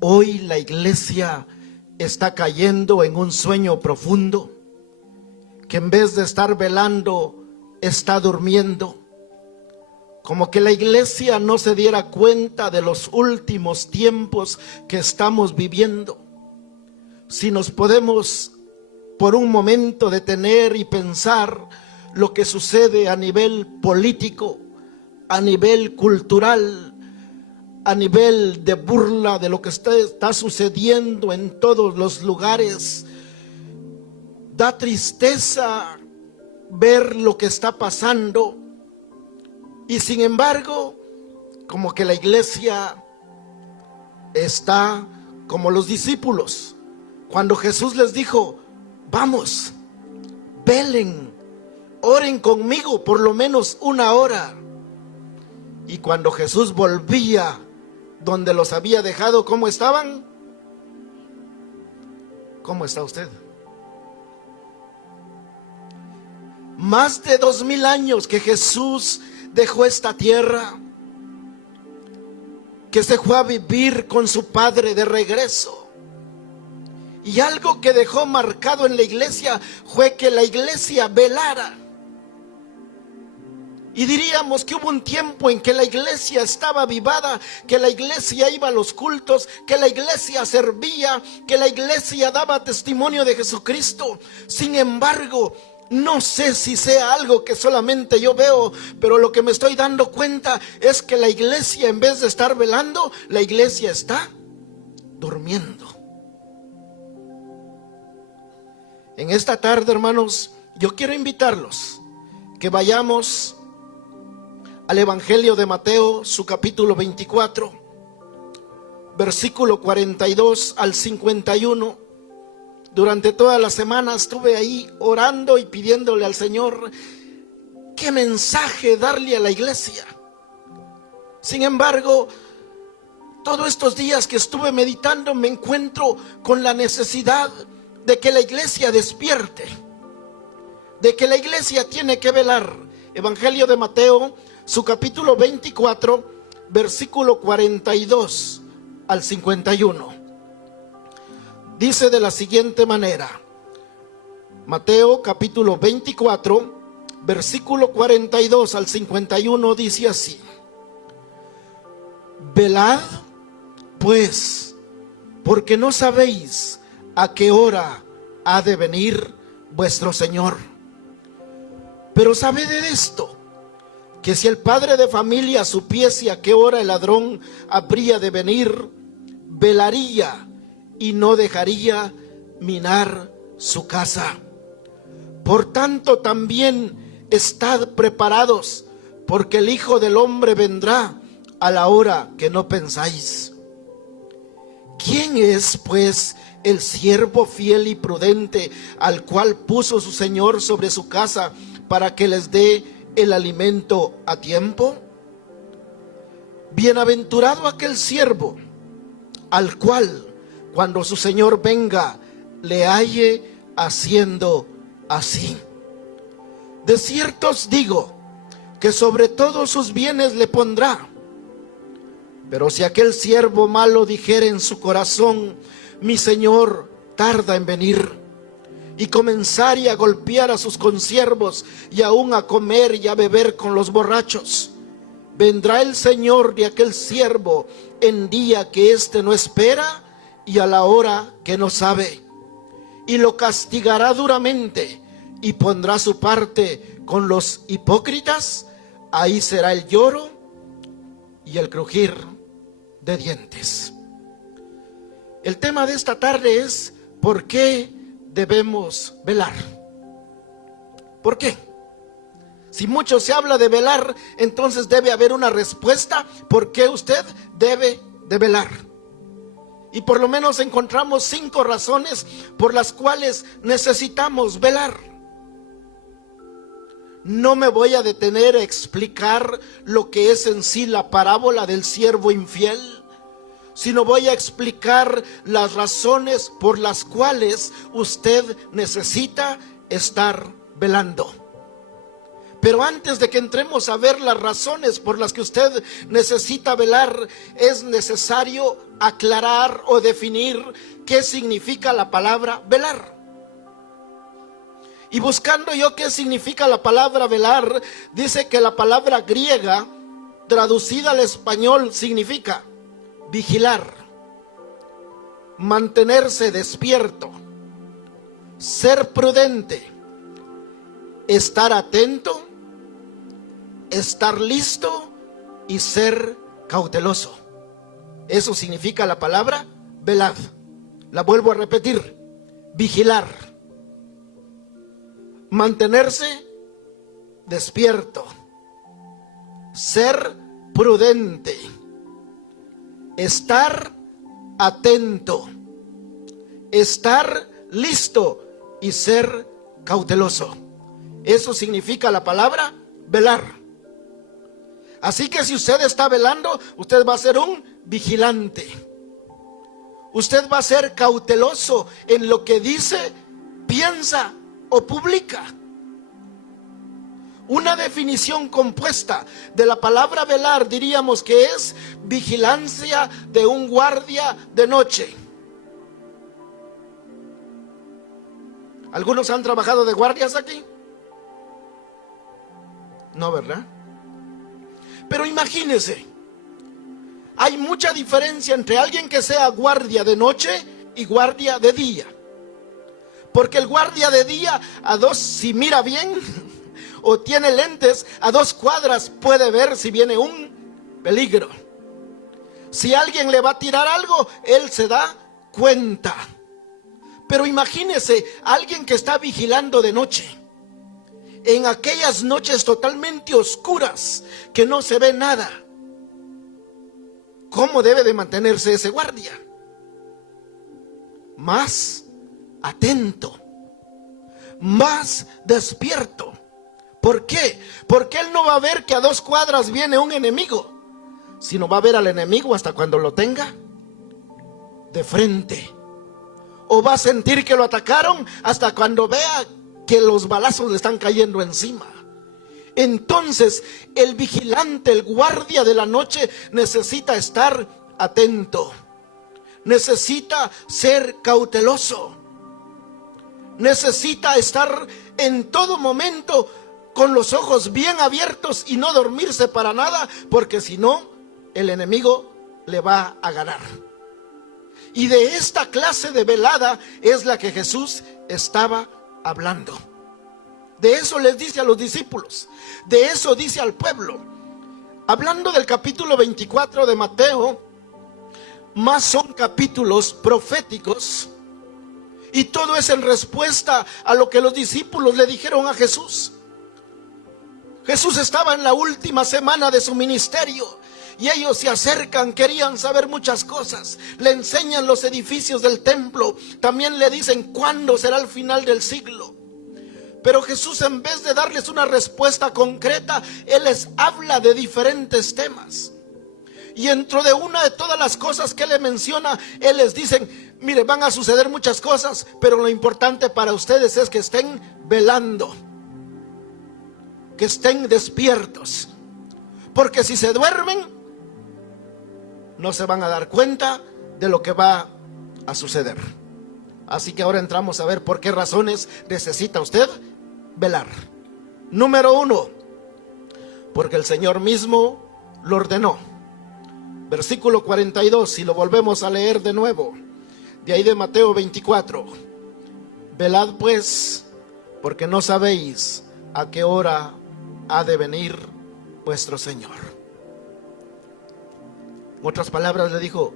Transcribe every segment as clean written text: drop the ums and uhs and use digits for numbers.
Hoy la iglesia está cayendo en un sueño profundo, que en vez de estar velando, está durmiendo. Como que la iglesia no se diera cuenta de los últimos tiempos que estamos viviendo. Si nos podemos por un momento detener y pensar lo que sucede a nivel político, a nivel cultural, a nivel de burla de lo que está sucediendo en todos los lugares, da tristeza ver lo que está pasando. Y sin embargo, como que la iglesia está como los discípulos, cuando Jesús les dijo: vamos, velen, oren conmigo por lo menos 1 hora. Y cuando Jesús volvía donde los había dejado, ¿cómo estaban? ¿Cómo está usted? Más de 2000 años que Jesús dejó esta tierra, que se fue a vivir con su Padre de regreso. Y algo que dejó marcado en la iglesia fue que la iglesia velara. Y diríamos que hubo un tiempo en que la iglesia estaba avivada, que la iglesia iba a los cultos, que la iglesia servía, que la iglesia daba testimonio de Jesucristo. Sin embargo, no sé si sea algo que solamente yo veo, pero lo que me estoy dando cuenta es que la iglesia, en vez de estar velando, la iglesia está durmiendo. En esta tarde, hermanos, yo quiero invitarlos que vayamos al Evangelio de Mateo, su capítulo 24, versículo 42 al 51. Durante toda la semana estuve ahí orando y pidiéndole al Señor qué mensaje darle a la iglesia. Sin embargo, todos estos días que estuve meditando, me encuentro con la necesidad de que la iglesia despierte, de que la iglesia tiene que velar. Evangelio de Mateo, su capítulo 24, versículo 42 al 51. Dice de la siguiente manera: Mateo capítulo 24, versículo 42 al 51, dice así: velad pues, porque no sabéis a qué hora ha de venir vuestro Señor. Pero sabed de esto, que si el padre de familia supiese a qué hora el ladrón habría de venir, velaría y no dejaría minar su casa. Por tanto, también estad preparados, porque el Hijo del Hombre vendrá a la hora que no pensáis. ¿Quién es, pues, el siervo fiel y prudente, al cual puso su Señor sobre su casa, para que les dé el alimento a tiempo? Bienaventurado aquel siervo, al cual, cuando su Señor venga, le halle haciendo así. De cierto os digo, que sobre todos sus bienes le pondrá. Pero si aquel siervo malo dijere en su corazón: mi Señor tarda en venir, y comenzare a golpear a sus consiervos, y aún a comer y a beber con los borrachos, vendrá el Señor de aquel siervo en día que éste no espera, y a la hora que no sabe, y lo castigará duramente, y pondrá su parte con los hipócritas. Ahí será el lloro y el crujir de dientes. El tema de esta tarde es: ¿por qué debemos velar? ¿Por qué? Si mucho se habla de velar, entonces debe haber una respuesta. ¿Por qué usted debe de velar? Y por lo menos encontramos 5 razones por las cuales necesitamos velar. No me voy a detener a explicar lo que es en sí la parábola del siervo infiel, sino voy a explicar las razones por las cuales usted necesita estar velando. Pero antes de que entremos a ver las razones por las que usted necesita velar, es necesario aclarar o definir qué significa la palabra velar. Y buscando yo qué significa la palabra velar, dice que la palabra griega traducida al español significa vigilar, mantenerse despierto, ser prudente, estar atento, estar listo y ser cauteloso. Eso significa la palabra velar. La vuelvo a repetir: vigilar, mantenerse despierto, ser prudente, estar atento, estar listo y ser cauteloso. Eso significa la palabra velar. Así que si usted está velando, usted va a ser un vigilante. Usted va a ser cauteloso en lo que dice, piensa o publica. Una definición compuesta de la palabra velar diríamos que es vigilancia de un guardia de noche. ¿Algunos han trabajado de guardias aquí? No, ¿verdad? Pero imagínese, hay mucha diferencia entre alguien que sea guardia de noche y guardia de día. Porque el guardia de día, si mira bien o tiene lentes, a 2 cuadras puede ver si viene un peligro. Si alguien le va a tirar algo, él se da cuenta. Pero imagínese alguien que está vigilando de noche, en aquellas noches totalmente oscuras que no se ve nada. ¿Cómo debe de mantenerse ese guardia? Más atento, más despierto. ¿Por qué? Porque él no va a ver que a 2 cuadras viene un enemigo, sino va a ver al enemigo hasta cuando lo tenga de frente. O va a sentir que lo atacaron hasta cuando vea que los balazos le están cayendo encima. Entonces el vigilante, el guardia de la noche, necesita estar atento, necesita ser cauteloso, necesita estar en todo momento con los ojos bien abiertos y no dormirse para nada, porque si no, el enemigo le va a ganar. Y de esta clase de velada es la que Jesús estaba hablando. De eso les dice a los discípulos, de eso dice al pueblo. Hablando del capítulo 24 de Mateo, más son capítulos proféticos, y todo es en respuesta a lo que los discípulos le dijeron a Jesús. Jesús estaba en la última semana de su ministerio, y ellos se acercan, querían saber muchas cosas. Le enseñan los edificios del templo, también le dicen cuándo será el final del siglo. Pero Jesús, en vez de darles una respuesta concreta, Él les habla de diferentes temas. Y dentro de una de todas las cosas que Él le menciona, Él les dice: mire, van a suceder muchas cosas, pero lo importante para ustedes es que estén velando, que estén despiertos. Porque si se duermen, no se van a dar cuenta de lo que va a suceder. Así que ahora entramos a ver por qué razones necesita usted velar. Número 1, porque el Señor mismo lo ordenó. Versículo 42, si lo volvemos a leer de nuevo, de ahí de Mateo 24. Velad pues, porque no sabéis a qué hora ha de venir vuestro Señor. En otras palabras le dijo: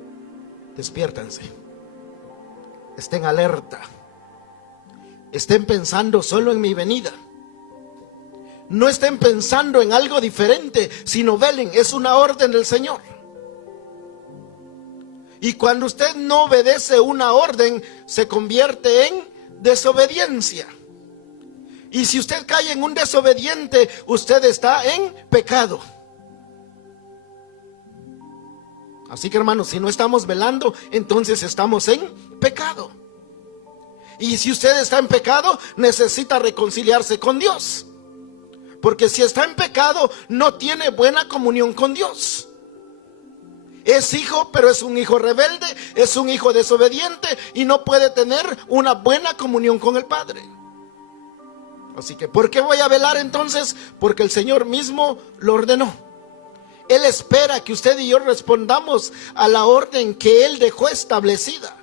despiértense, estén alerta, estén pensando solo en mi venida. No estén pensando en algo diferente, sino velen. Es una orden del Señor. Y cuando usted no obedece una orden, se convierte en desobediencia. Y si usted cae en un desobediente, usted está en pecado. Así que, hermanos, si no estamos velando, entonces estamos en pecado. Y si usted está en pecado, necesita reconciliarse con Dios. Porque si está en pecado, no tiene buena comunión con Dios. Es hijo, pero es un hijo rebelde, es un hijo desobediente y no puede tener una buena comunión con el Padre. Así que, ¿por qué voy a velar entonces? Porque el Señor mismo lo ordenó. Él espera que usted y yo respondamos a la orden que Él dejó establecida.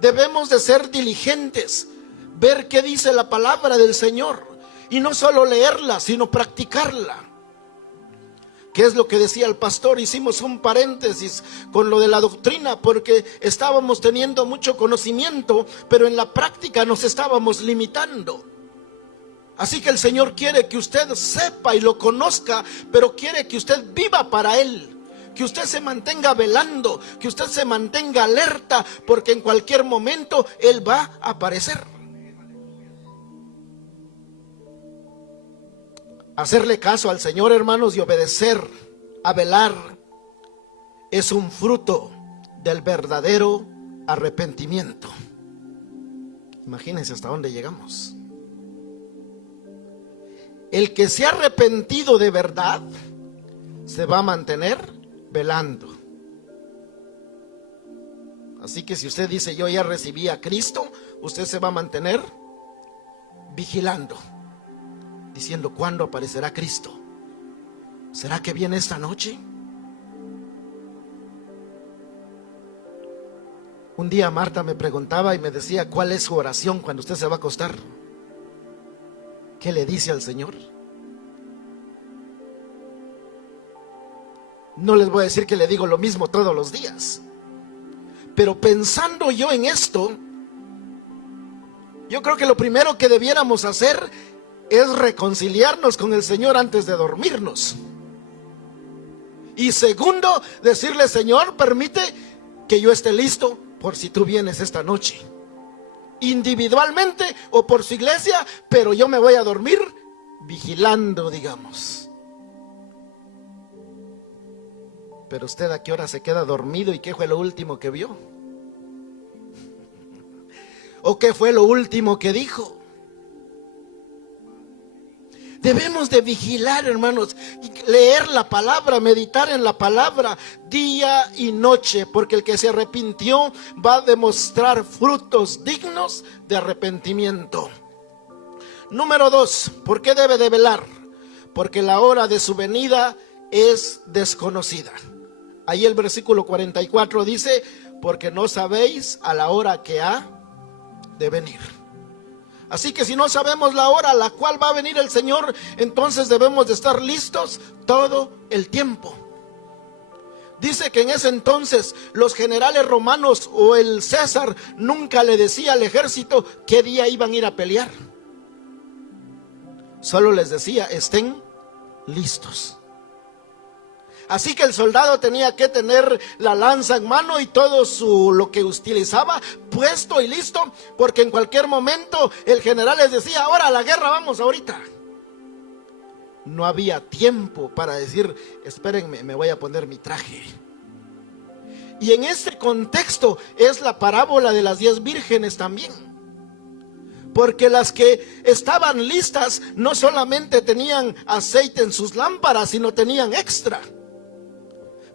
Debemos de ser diligentes, ver qué dice la palabra del Señor y no solo leerla, sino practicarla. ¿Qué es lo que decía el pastor? Hicimos un paréntesis con lo de la doctrina porque estábamos teniendo mucho conocimiento, pero en la práctica nos estábamos limitando. Así que el Señor quiere que usted sepa y lo conozca, pero quiere que usted viva para Él. Que usted se mantenga velando, que usted se mantenga alerta, porque en cualquier momento Él va a aparecer. Hacerle caso al Señor, hermanos, y obedecer, a velar, es un fruto del verdadero arrepentimiento. Imagínense hasta dónde llegamos. El que se ha arrepentido de verdad se va a mantener velando. Así que si usted dice yo ya recibí a Cristo, usted se va a mantener vigilando, diciendo ¿cuándo aparecerá Cristo? ¿Será que viene esta noche? Un día Marta me preguntaba y me decía ¿cuál es su oración cuando usted se va a acostar? ¿Qué le dice al Señor? No les voy a decir que le digo lo mismo todos los días, pero pensando yo en esto, yo creo que lo primero que debiéramos hacer es reconciliarnos con el Señor antes de dormirnos. Y segundo, decirle Señor, permite que yo esté listo por si tú vienes esta noche, individualmente o por su iglesia, pero yo me voy a dormir vigilando, digamos. Pero usted ¿a qué hora se queda dormido y qué fue lo último que vio? ¿O qué fue lo último que dijo? Debemos de vigilar, hermanos, leer la palabra, meditar en la palabra día y noche, porque el que se arrepintió va a demostrar frutos dignos de arrepentimiento. Número 2, ¿por qué debe de velar? Porque la hora de su venida es desconocida. Ahí el versículo 44 dice, porque no sabéis a la hora que ha de venir. Así que si no sabemos la hora a la cual va a venir el Señor, entonces debemos de estar listos todo el tiempo. Dice que en ese entonces los generales romanos o el César nunca le decía al ejército qué día iban a ir a pelear. Solo les decía, estén listos. Así que el soldado tenía que tener la lanza en mano y todo lo que utilizaba puesto y listo, porque en cualquier momento el general les decía, ahora a la guerra vamos ahorita. No había tiempo para decir, espérenme, me voy a poner mi traje. Y en este contexto es la parábola de las 10 vírgenes también. Porque las que estaban listas no solamente tenían aceite en sus lámparas, sino tenían extra.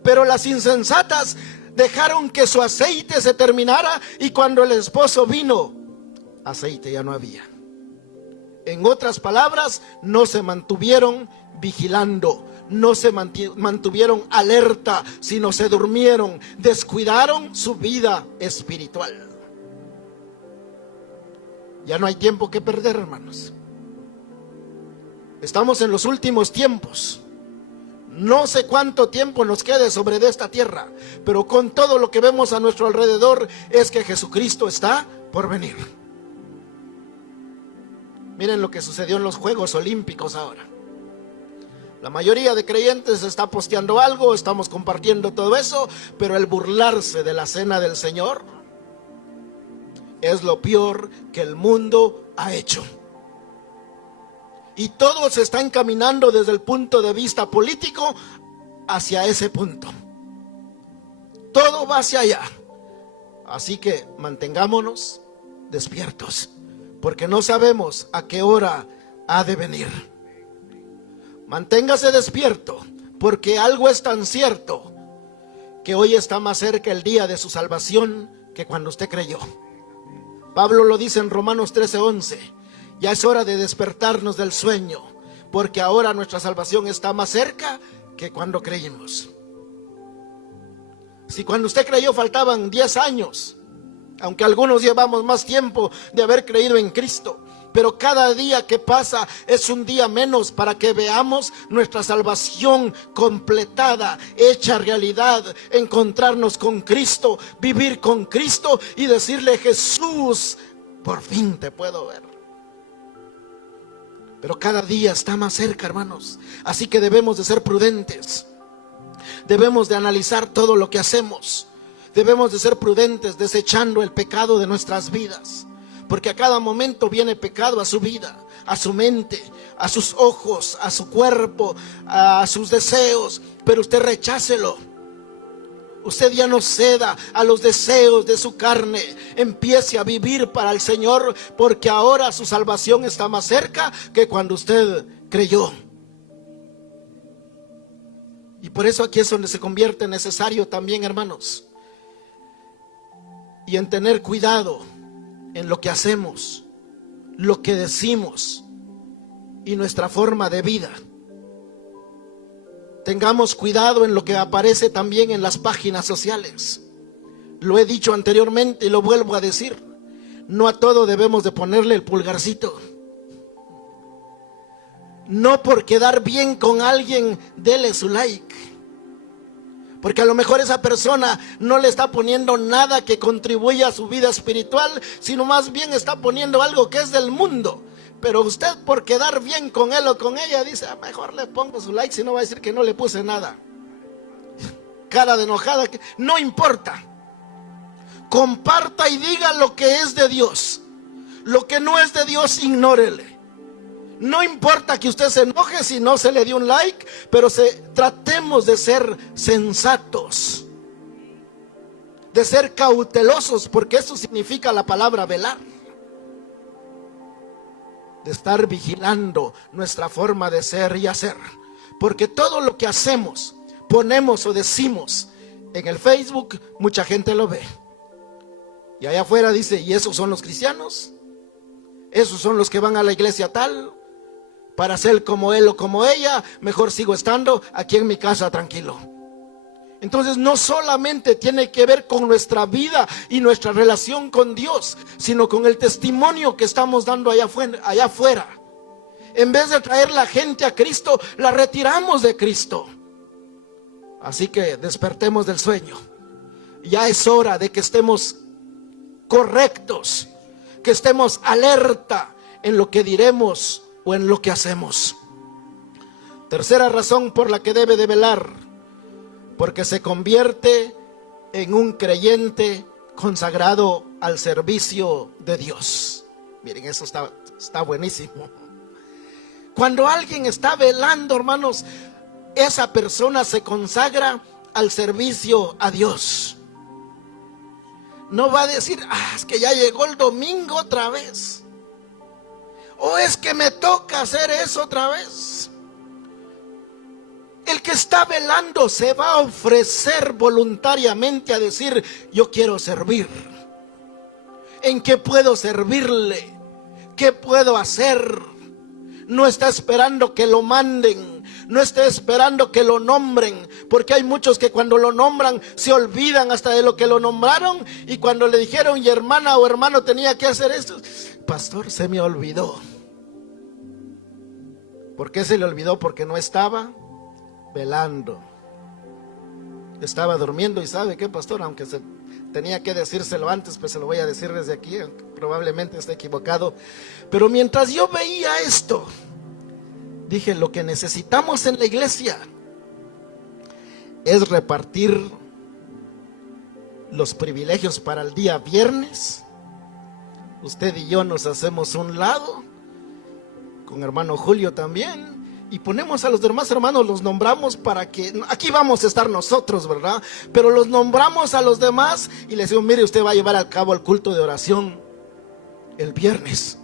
Pero las insensatas dejaron que su aceite se terminara y cuando el esposo vino, aceite ya no había. En otras palabras, no se mantuvieron vigilando, no se mantuvieron alerta, sino se durmieron, descuidaron su vida espiritual. Ya no hay tiempo que perder, hermanos. Estamos en los últimos tiempos. No sé cuánto tiempo nos quede sobre de esta tierra, pero con todo lo que vemos a nuestro alrededor es que Jesucristo está por venir. Miren lo que sucedió en los Juegos Olímpicos ahora. La mayoría de creyentes está posteando algo, estamos compartiendo todo eso, pero el burlarse de la cena del Señor es lo peor que el mundo ha hecho. Y todos se están caminando desde el punto de vista político hacia ese punto. Todo va hacia allá. Así que mantengámonos despiertos, porque no sabemos a qué hora ha de venir. Manténgase despierto, porque algo es tan cierto, que hoy está más cerca el día de su salvación que cuando usted creyó. Pablo lo dice en Romanos 13:11. Ya es hora de despertarnos del sueño, porque ahora nuestra salvación está más cerca que cuando creímos. Si cuando usted creyó faltaban 10 años, aunque algunos llevamos más tiempo de haber creído en Cristo, pero cada día que pasa es un día menos para que veamos nuestra salvación completada, hecha realidad, encontrarnos con Cristo, vivir con Cristo y decirle: Jesús, por fin te puedo ver. Pero cada día está más cerca, hermanos. Así que debemos de ser prudentes. Debemos de analizar todo lo que hacemos. Debemos de ser prudentes, desechando el pecado de nuestras vidas. Porque a cada momento viene pecado a su vida, a su mente, a sus ojos, a su cuerpo, a sus deseos. Pero usted rechácelo. Usted ya no ceda a los deseos de su carne. Empiece a vivir para el Señor, porque ahora su salvación está más cerca que cuando usted creyó. Y por eso aquí es donde se convierte necesario también, hermanos, y en tener cuidado en lo que hacemos, lo que decimos y nuestra forma de vida. Tengamos cuidado en lo que aparece también en las páginas sociales. Lo he dicho anteriormente y lo vuelvo a decir. No a todo debemos de ponerle el pulgarcito. No por quedar bien con alguien, dele su like. Porque a lo mejor esa persona no le está poniendo nada que contribuya a su vida espiritual, sino más bien está poniendo algo que es del mundo. Pero usted, por quedar bien con él o con ella, dice: mejor le pongo su like, si no va a decir que no le puse nada. Cara de enojada. No importa. Comparta y diga lo que es de Dios. Lo que no es de Dios, ignórele. No importa que usted se enoje si no se le dio un like, pero tratemos de ser sensatos, de ser cautelosos, porque eso significa la palabra velar. De estar vigilando nuestra forma de ser y hacer. Porque todo lo que hacemos, ponemos o decimos en el Facebook, mucha gente lo ve. Y allá afuera dice: ¿y esos son los cristianos? ¿Esos son los que van a la iglesia tal? Para ser como él o como ella, mejor sigo estando aquí en mi casa tranquilo. Entonces no solamente tiene que ver con nuestra vida y nuestra relación con Dios, sino con el testimonio que estamos dando allá afuera. En vez de traer la gente a Cristo, la retiramos de Cristo. Así que despertemos del sueño. Ya es hora de que estemos correctos, que estemos alerta en lo que diremos o en lo que hacemos. Tercera razón por la que debe de velar: porque se convierte en un creyente consagrado al servicio de Dios. Miren, eso está buenísimo. Cuando alguien está velando, hermanos, esa persona se consagra al servicio a Dios. No va a decir: es que ya llegó el domingo otra vez, o es que me toca hacer eso otra vez. El que está velando se va a ofrecer voluntariamente a decir: yo quiero servir. ¿En qué puedo servirle? ¿Qué puedo hacer? No está esperando que lo manden, no está esperando que lo nombren, porque hay muchos que cuando lo nombran se olvidan hasta de lo que lo nombraron, y cuando le dijeron: y hermana o hermano tenía que hacer esto, pastor, se me olvidó. ¿Por qué se le olvidó? Porque no estaba velando, estaba durmiendo. Y ¿sabe qué, pastor? Aunque tenía que decírselo antes, pues se lo voy a decir desde aquí, probablemente esté equivocado. Pero mientras yo veía esto, dije: lo que necesitamos en la iglesia es repartir los privilegios para el día viernes. Usted y yo nos hacemos un lado, con hermano Julio también, y ponemos a los demás hermanos, los nombramos para que, aquí vamos a estar nosotros, ¿verdad? Pero los nombramos a los demás y les digo: mire, usted va a llevar a cabo el culto de oración el viernes,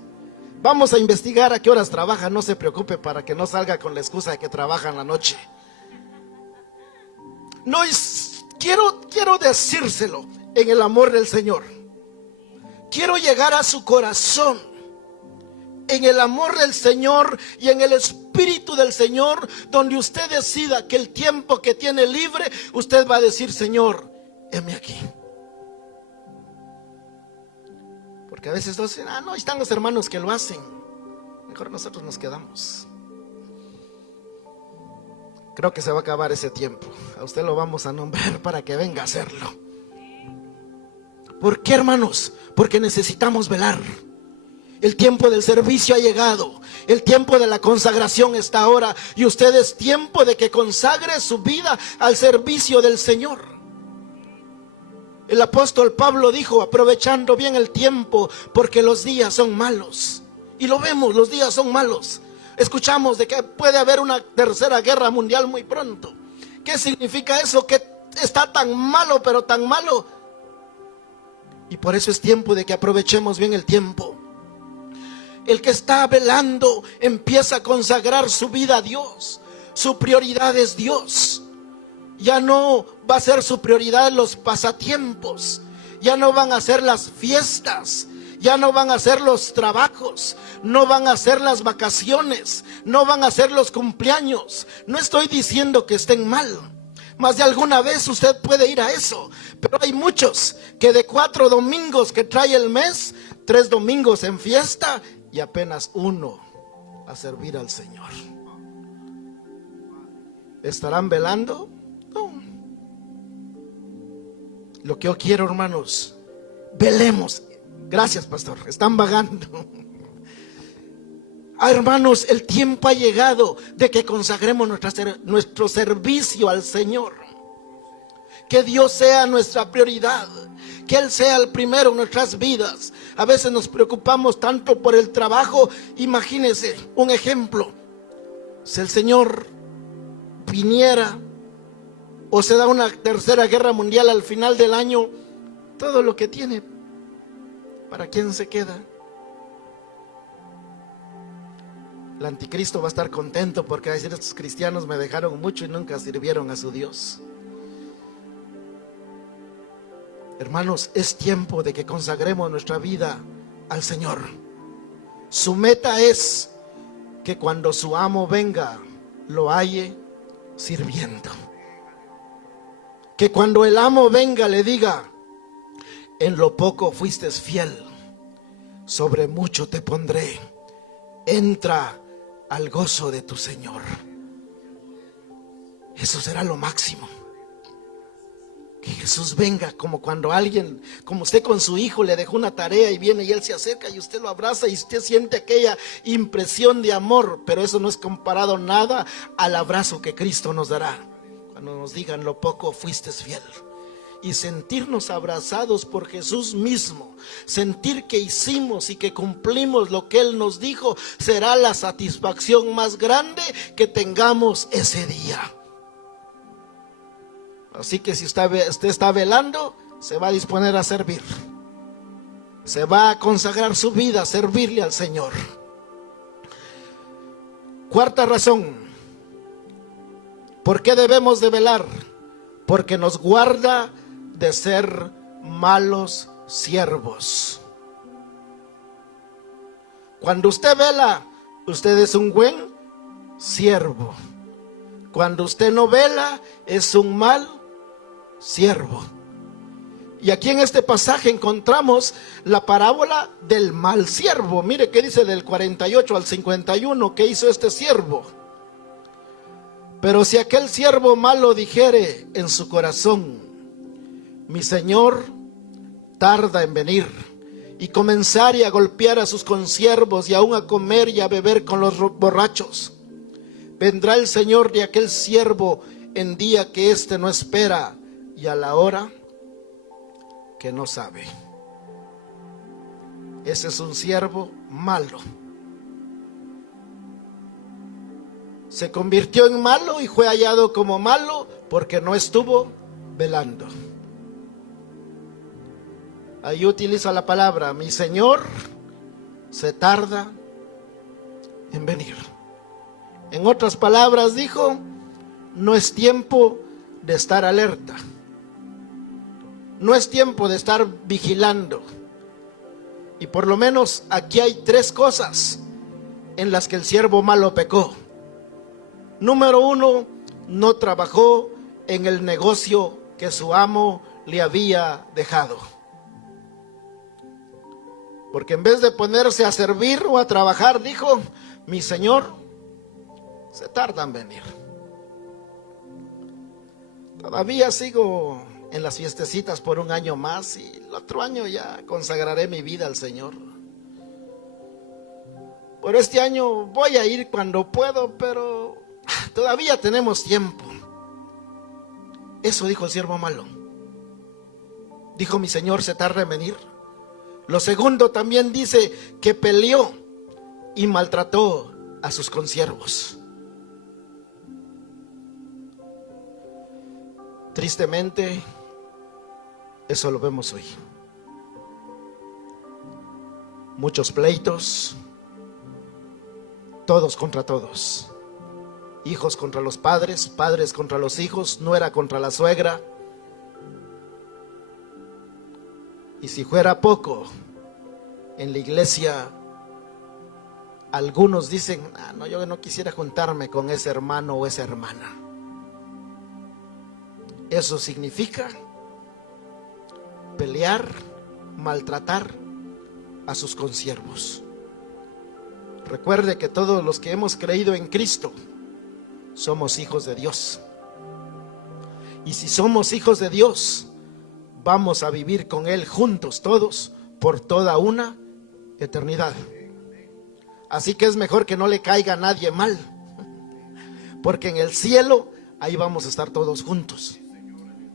Vamos a investigar a qué horas trabaja, no se preocupe para que no salga con la excusa de que trabaja en la noche. No, quiero decírselo en el amor del Señor. Quiero llegar a su corazón en el amor del Señor y en el Espíritu del Señor, donde usted decida que el tiempo que tiene libre, usted va a decir: Señor, heme aquí. Porque a veces dicen: no, están los hermanos que lo hacen, mejor nosotros nos quedamos. Creo que se va a acabar ese tiempo. A usted lo vamos a nombrar para que venga a hacerlo. ¿Por qué, hermanos? Porque necesitamos velar. El tiempo del servicio ha llegado. El tiempo de la consagración está ahora. Y usted es tiempo de que consagre su vida al servicio del Señor. El apóstol Pablo dijo: aprovechando bien el tiempo, porque los días son malos. Y lo vemos, los días son malos. Escuchamos de que puede haber una tercera guerra mundial muy pronto. ¿Qué significa eso? Que está tan malo, pero tan malo. Y por eso es tiempo de que aprovechemos bien el tiempo. El que está velando empieza a consagrar su vida a Dios. Su prioridad es Dios. Ya no va a ser su prioridad los pasatiempos. Ya no van a ser las fiestas. Ya no van a ser los trabajos. No van a ser las vacaciones. No van a ser los cumpleaños. No estoy diciendo que estén mal. Más de alguna vez usted puede ir a eso. Pero hay muchos que de 4 domingos que trae el mes, 3 domingos en fiesta y apenas 1 a servir al Señor. ¿Estarán velando? No. Lo que yo quiero, hermanos, velemos. Gracias, pastor. Están vagando. Hermanos, el tiempo ha llegado de que consagremos nuestro servicio al Señor. Que Dios sea nuestra prioridad. Que Él sea el primero en nuestras vidas. A veces nos preocupamos tanto por el trabajo. Imagínense un ejemplo. Si el Señor viniera o se da una tercera guerra mundial al final del año, todo lo que tiene, ¿para quién se queda? El anticristo va a estar contento porque va a decir: estos cristianos me dejaron mucho y nunca sirvieron a su Dios. Hermanos, es tiempo de que consagremos nuestra vida al Señor. Su meta es que cuando su amo venga, lo halle sirviendo. Que cuando el amo venga le diga: en lo poco fuiste fiel, sobre mucho te pondré, entra al gozo de tu Señor. Eso será lo máximo. Que Jesús venga como cuando alguien, como usted con su hijo le dejó una tarea y viene y él se acerca y usted lo abraza y usted siente aquella impresión de amor. Pero eso no es comparado nada al abrazo que Cristo nos dará cuando nos digan: lo poco fuiste fiel. Y sentirnos abrazados por Jesús mismo, sentir que hicimos y que cumplimos lo que Él nos dijo, será la satisfacción más grande que tengamos ese día. Así que si usted está velando, se va a disponer a servir. Se va a consagrar su vida a servirle al Señor. Cuarta razón. ¿Por qué debemos de velar? Porque nos guarda de ser malos siervos. Cuando usted vela, usted es un buen siervo. Cuando usted no vela, es un mal siervo. Y aquí en este pasaje encontramos la parábola del mal siervo. Mire qué dice del 48 al 51, ¿qué hizo este siervo? Pero si aquel siervo malo dijere en su corazón: mi señor tarda en venir, y comenzare a golpear a sus consiervos y aún a comer y a beber con los borrachos, vendrá el señor de aquel siervo en día que éste no espera y a la hora que no sabe. Ese es un siervo malo. Se convirtió en malo y fue hallado como malo porque no estuvo velando. Ahí utiliza la palabra: mi señor se tarda en venir. En otras palabras dijo, no es tiempo de estar alerta. No es tiempo de estar vigilando. Y por lo menos aquí hay 3 cosas en las que el siervo malo pecó. Número 1, no trabajó en el negocio que su amo le había dejado. Porque en vez de ponerse a servir o a trabajar, dijo, mi señor se tarda en venir. Todavía sigo en las fiestecitas por un año más y el otro año ya consagraré mi vida al Señor. Por este año voy a ir cuando puedo, pero todavía tenemos tiempo. Eso dijo el siervo malo. Dijo, mi señor se tarda en venir. Lo segundo también dice que peleó y maltrató a sus consiervos. Tristemente, eso lo vemos hoy. Muchos pleitos, todos contra todos. Hijos contra los padres, padres contra los hijos, nuera contra la suegra. Y si fuera poco, en la iglesia algunos dicen, no, yo no quisiera juntarme con ese hermano o esa hermana. Eso significa pelear, maltratar a sus consiervos. Recuerde que todos los que hemos creído en Cristo somos hijos de Dios. Y si somos hijos de Dios, vamos a vivir con Él juntos todos por toda una eternidad. Así que es mejor que no le caiga a nadie mal, porque en el cielo ahí vamos a estar todos juntos.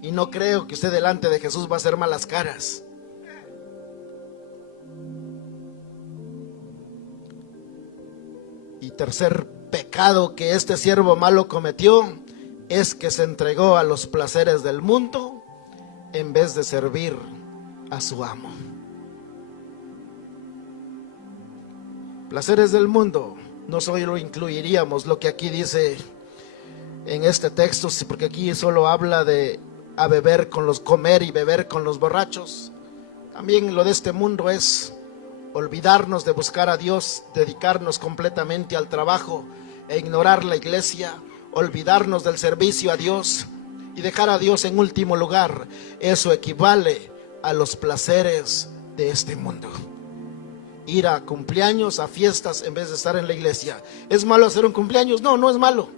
Y no creo que usted delante de Jesús va a hacer malas caras. Y tercer pecado que este siervo malo cometió es que se entregó a los placeres del mundo en vez de servir a su amo. Placeres del mundo, no solo incluiríamos lo que aquí dice en este texto, porque aquí solo habla de a beber con los, comer y beber con los borrachos. También lo de este mundo es olvidarnos de buscar a Dios, dedicarnos completamente al trabajo e ignorar la iglesia, olvidarnos del servicio a Dios y dejar a Dios en último lugar. Eso equivale a los placeres de este mundo. Ir a cumpleaños, a fiestas en vez de estar en la iglesia. ¿Es malo hacer un cumpleaños? No, no es malo.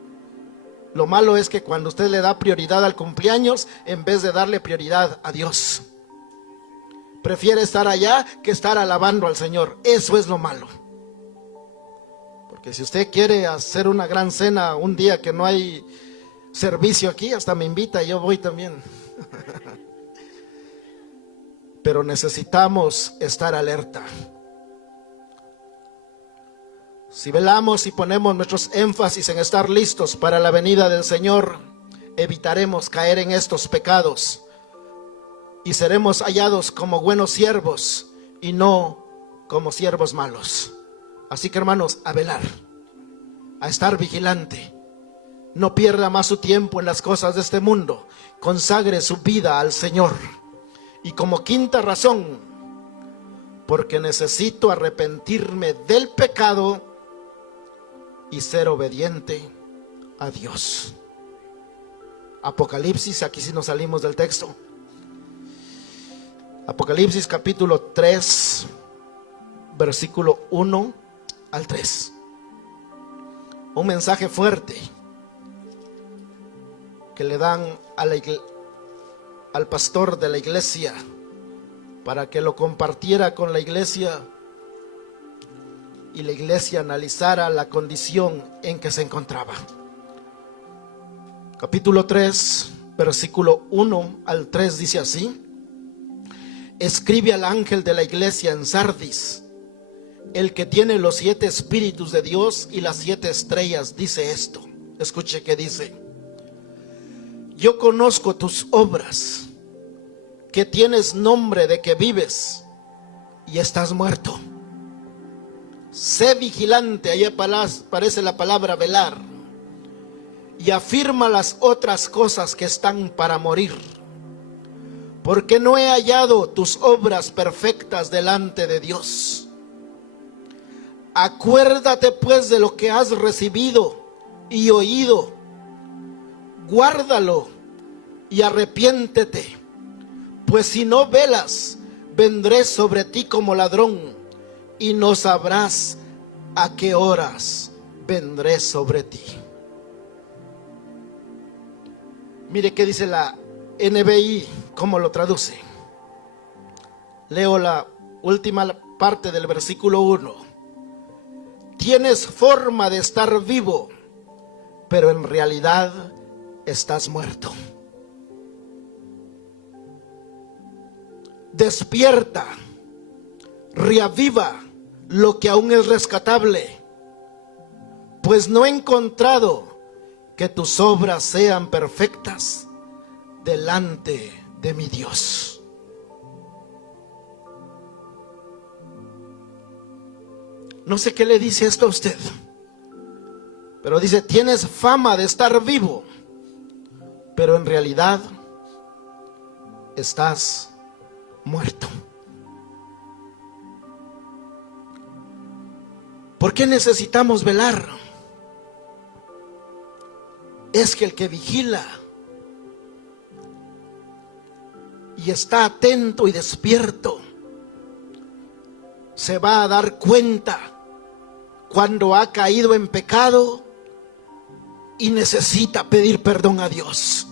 Lo malo es que cuando usted le da prioridad al cumpleaños en vez de darle prioridad a Dios, prefiere estar allá que estar alabando al Señor. Eso es lo malo. Porque si usted quiere hacer una gran cena un día que no hay servicio aquí, hasta me invita y yo voy también. Pero necesitamos estar alerta. Si velamos y ponemos nuestros énfasis en estar listos para la venida del Señor, evitaremos caer en estos pecados y seremos hallados como buenos siervos y no como siervos malos. Así que, hermanos, a velar, a estar vigilante. No pierda más su tiempo en las cosas de este mundo. Consagre su vida al Señor. Y como quinta razón, porque necesito arrepentirme del pecado y ser obediente a Dios. Apocalipsis, aquí sí nos salimos del texto. Apocalipsis capítulo 3, versículo 1 al 3. Un mensaje fuerte que le dan al pastor de la iglesia para que lo compartiera con la iglesia y la iglesia analizara la condición en que se encontraba. Capítulo 3, versículo 1 al 3 dice así: escribe al ángel de la iglesia en Sardis, el que tiene los 7 espíritus de Dios y las 7 estrellas, dice esto. Escuche que dice: yo conozco tus obras, que tienes nombre de que vives y estás muerto. sé vigilante, ahí aparece la palabra velar, y afirma las otras cosas que están para morir, porque no he hallado tus obras perfectas delante de Dios. Acuérdate pues de lo que has recibido y oído, guárdalo y arrepiéntete, pues si no velas, vendré sobre ti como ladrón, y no sabrás a qué horas vendré sobre ti. Mire qué dice la NBI, cómo lo traduce. Leo la última parte del versículo 1. Tienes forma de estar vivo, pero en realidad estás muerto. Despierta, reaviva lo que aún es rescatable, pues no he encontrado que tus obras sean perfectas delante de mi Dios. No sé qué le dice esto a usted, pero dice: tienes fama de estar vivo, pero en realidad estás muerto. ¿Por qué necesitamos velar? Es que el que vigila y está atento y despierto se va a dar cuenta cuando ha caído en pecado y necesita pedir perdón a Dios.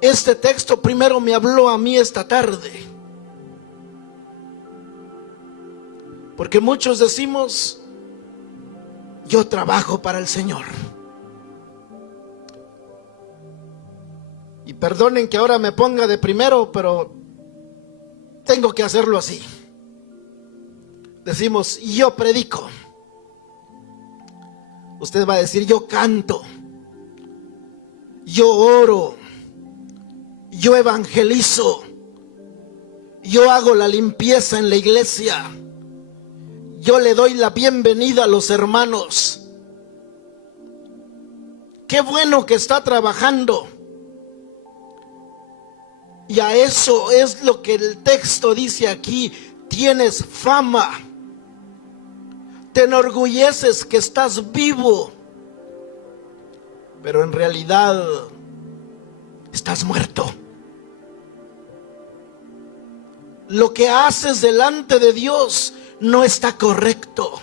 Este texto primero me habló a mí esta tarde, porque muchos decimos: yo trabajo para el Señor. Y perdonen que ahora me ponga de primero, pero tengo que hacerlo así. Decimos: yo predico. Usted va a decir: yo canto, yo oro, yo evangelizo, yo hago la limpieza en la iglesia, yo le doy la bienvenida a los hermanos. Qué bueno que está trabajando. Y a eso es lo que el texto dice aquí: tienes fama, te enorgulleces que estás vivo, pero en realidad estás muerto. Lo que haces delante de Dios no está correcto.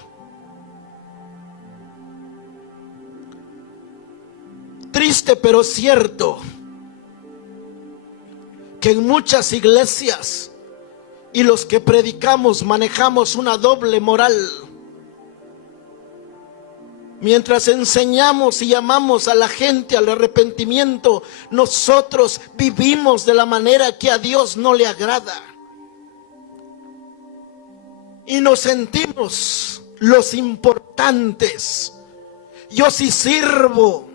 Triste pero cierto que en muchas iglesias y los que predicamos manejamos una doble moral. Mientras enseñamos y llamamos a la gente al arrepentimiento, nosotros vivimos de la manera que a Dios no le agrada. Y nos sentimos los importantes. Yo sí sirvo,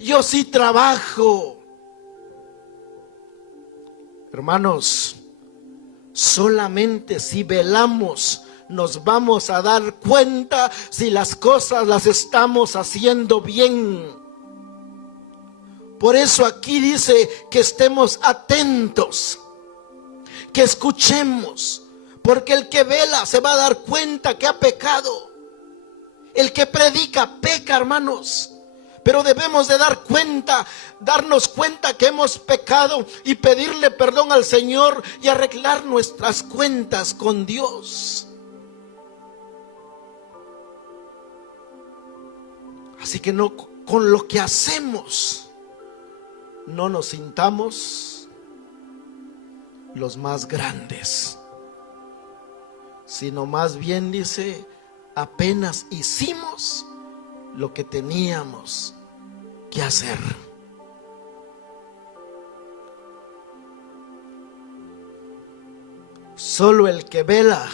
yo sí trabajo. Hermanos, solamente si velamos nos vamos a dar cuenta si las cosas las estamos haciendo bien. Por eso aquí dice que estemos atentos, que escuchemos, porque el que vela se va a dar cuenta que ha pecado. El que predica peca, hermanos. Pero debemos de darnos cuenta que hemos pecado y pedirle perdón al Señor y arreglar nuestras cuentas con Dios. Así que no, con lo que hacemos, no nos sintamos los más grandes, sino más bien dice: apenas hicimos lo que teníamos que hacer. Solo el que vela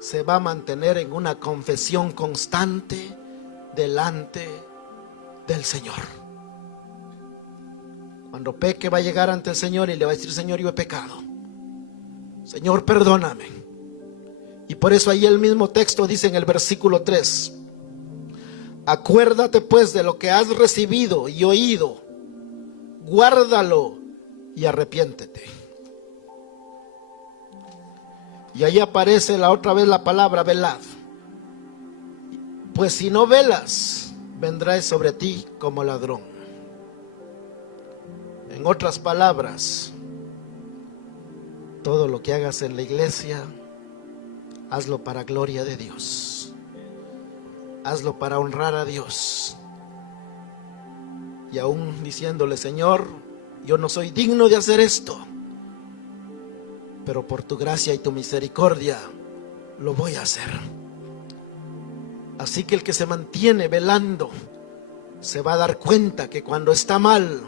se va a mantener en una confesión constante delante del Señor. Cuando peque va a llegar ante el Señor y le va a decir: Señor, yo he pecado. Señor, perdóname. Y por eso ahí el mismo texto dice en el versículo 3: acuérdate pues de lo que has recibido y oído, guárdalo y arrepiéntete. Y ahí aparece la otra vez la palabra velad. Pues si no velas, vendrá sobre ti como ladrón. En otras palabras, todo lo que hagas en la iglesia, hazlo para gloria de Dios. Hazlo para honrar a Dios. Y aún diciéndole: Señor, yo no soy digno de hacer esto, pero por tu gracia y tu misericordia lo voy a hacer. Así que el que se mantiene velando se va a dar cuenta que cuando está mal,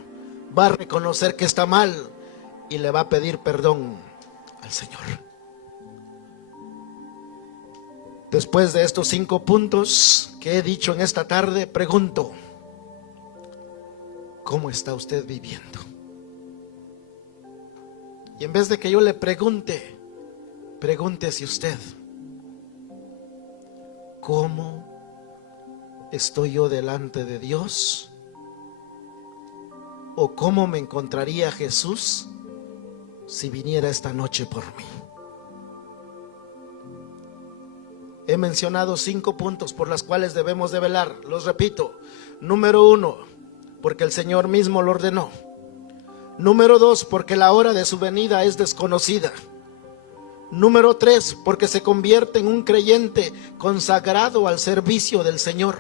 va a reconocer que está mal y le va a pedir perdón al Señor. Después de estos 5 puntos que he dicho en esta tarde, pregunto: ¿cómo está usted viviendo? Y en vez de que yo le pregunte, pregúntese usted: ¿cómo estoy yo delante de Dios? ¿O cómo me encontraría Jesús si viniera esta noche por mí? He mencionado 5 puntos por los cuales debemos de velar. Los repito. Número 1, porque el Señor mismo lo ordenó. Número 2, porque la hora de su venida es desconocida. Número 3, porque se convierte en un creyente consagrado al servicio del Señor.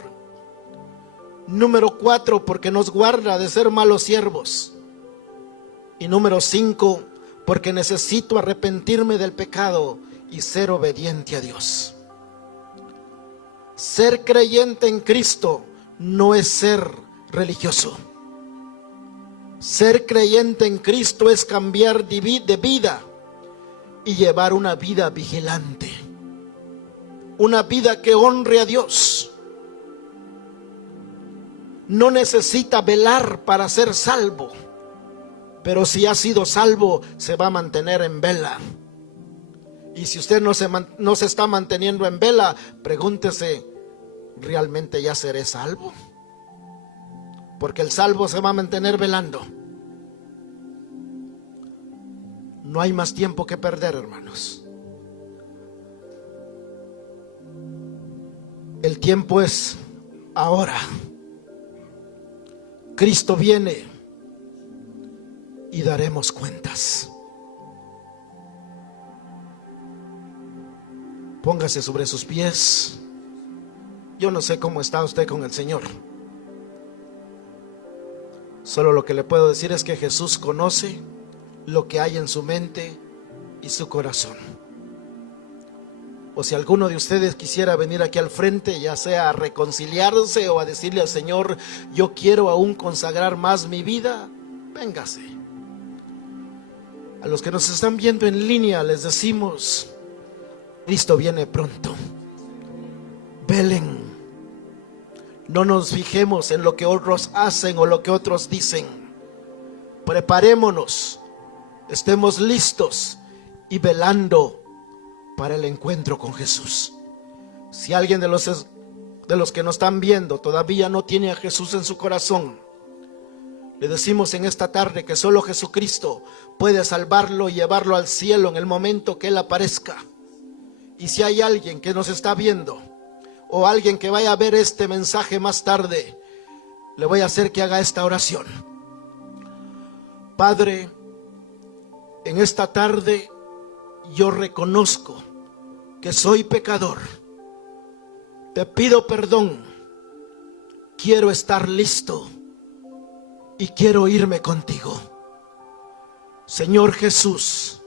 Número 4, porque nos guarda de ser malos siervos. Y número 5, porque necesito arrepentirme del pecado y ser obediente a Dios. Ser creyente en Cristo no es ser religioso. Ser creyente en Cristo es cambiar de vida y llevar una vida vigilante, una vida que honre a Dios. No necesita velar para ser salvo, pero si ha sido salvo, se va a mantener en vela. Y si usted no se está manteniendo en vela, pregúntese: ¿realmente ya seré salvo? Porque el salvo se va a mantener velando. No hay más tiempo que perder, hermanos. El tiempo es ahora. Cristo viene y daremos cuentas. Póngase sobre sus pies. Yo no sé cómo está usted con el Señor. Solo lo que le puedo decir es que Jesús conoce lo que hay en su mente y su corazón. O si alguno de ustedes quisiera venir aquí al frente, ya sea a reconciliarse o a decirle al Señor: yo quiero aún consagrar más mi vida, véngase. A los que nos están viendo en línea les decimos: Cristo viene pronto. Velen. No nos fijemos en lo que otros hacen o lo que otros dicen. Preparémonos, estemos listos y velando para el encuentro con Jesús. Si alguien de los que nos están viendo todavía no tiene a Jesús en su corazón, le decimos en esta tarde que solo Jesucristo puede salvarlo y llevarlo al cielo en el momento que Él aparezca. Y si hay alguien que nos está viendo, o alguien que vaya a ver este mensaje más tarde, le voy a hacer que haga esta oración. Padre, en esta tarde yo reconozco que soy pecador. Te pido perdón. Quiero estar listo y quiero irme contigo. Señor Jesús,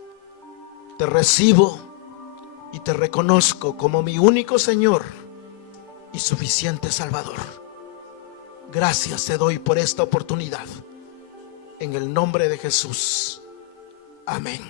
te recibo y te reconozco como mi único Señor y suficiente Salvador. Gracias te doy por esta oportunidad. En el nombre de Jesús. Amén.